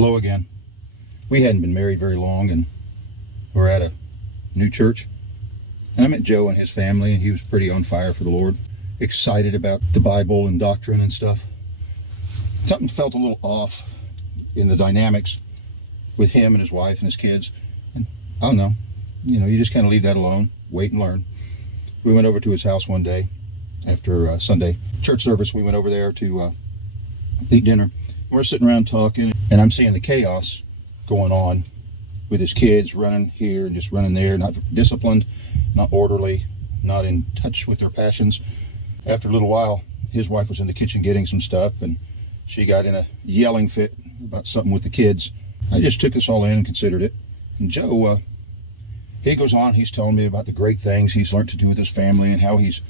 Hello again. We hadn't been married very long, and we're at a new church. And I met Joe and his family, and he was pretty on fire for the Lord, excited about the Bible and doctrine and stuff. Something felt a little off in the dynamics with him and his wife and his kids. And I don't know, you just kind of leave that alone, wait and learn. We went over to his house one day after Sunday church service. We went over there to eat dinner. We're sitting around talking, and I'm seeing the chaos going on with his kids running here and just running there, not disciplined, not orderly, not in touch with their passions. After a little while, his wife was in the kitchen getting some stuff, and she got in a yelling fit about something with the kids. I just took this all in and considered it. And Joe, he goes on, he's telling me about the great things he's learned to do with his family and how he's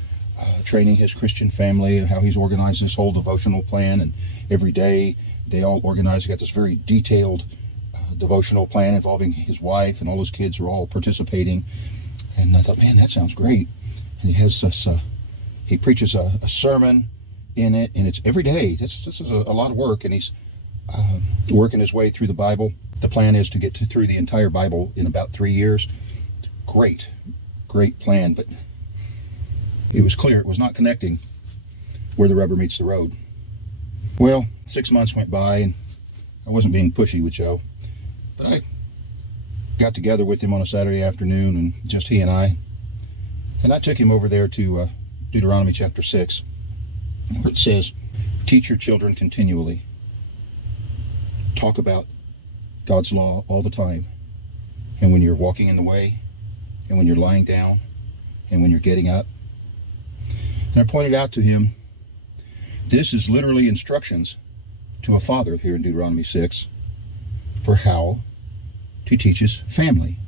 training his Christian family and how he's organized this whole devotional plan. And every day they all organize, got this very detailed devotional plan involving his wife, and all his kids are all participating. And I thought, man, that sounds great. And he has this, he preaches a sermon in it, and it's every day. This is a lot of work, and he's working his way through the Bible. The plan is to get through the entire Bible in about 3 years. Great plan, but it was clear it was not connecting where the rubber meets the road. Well, 6 months went by, and I wasn't being pushy with Joe, but I got together with him on a Saturday afternoon, and just he and I took him over there to Deuteronomy chapter 6, where it says, teach your children continually. Talk about God's law all the time. And when you're walking in the way, and when you're lying down, and when you're getting up. And I pointed out to him, this is literally instructions to a father here in Deuteronomy 6 for how to teach his family,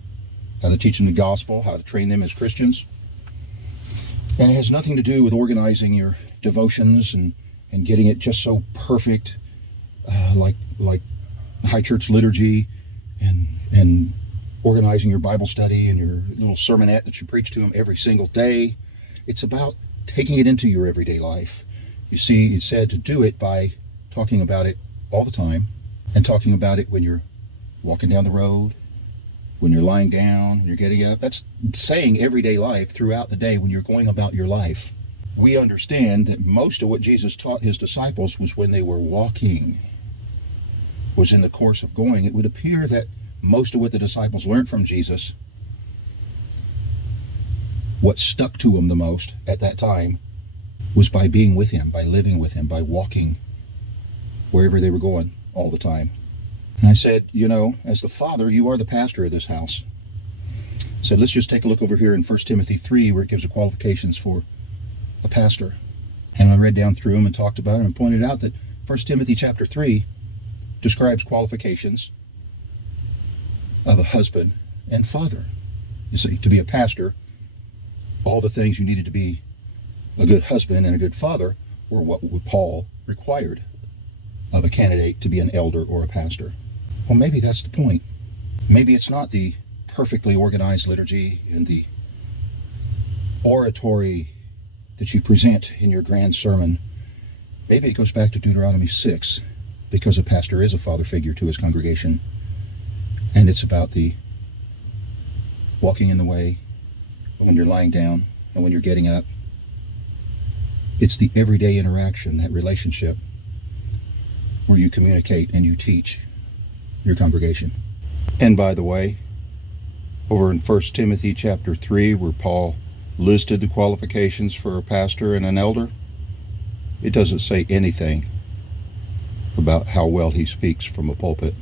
how to teach them the gospel, how to train them as Christians. And it has nothing to do with organizing your devotions and getting it just so perfect, like high church liturgy, and organizing your Bible study and your little sermonette that you preach to them every single day. It's about taking it into your everyday life. You see, it said to do it by talking about it all the time, and talking about it when you're walking down the road, when you're lying down, when you're getting up. That's saying everyday life throughout the day when you're going about your life. We understand that most of what Jesus taught his disciples was when they were walking, was in the course of going. It would appear that most of what the disciples learned from Jesus, what stuck to them the most at that time, was by being with him, by living with him, by walking wherever they were going all the time. And I said, as the father, you are the pastor of this house. I said, let's just take a look over here in 1 Timothy 3, where it gives the qualifications for a pastor. And I read down through them and talked about them and pointed out that 1 Timothy chapter 3 describes qualifications of a husband and father. You see, to be a pastor, all the things you needed to be a good husband and a good father were what Paul required of a candidate to be an elder or a pastor. Well, maybe that's the point. Maybe it's not the perfectly organized liturgy and the oratory that you present in your grand sermon. Maybe it goes back to Deuteronomy 6, because a pastor is a father figure to his congregation. And it's about the walking in the way, when you're lying down, and when you're getting up. It's the everyday interaction, that relationship, where you communicate and you teach your congregation. And by the way, over in 1 Timothy chapter 3, where Paul listed the qualifications for a pastor and an elder, it doesn't say anything about how well he speaks from a pulpit.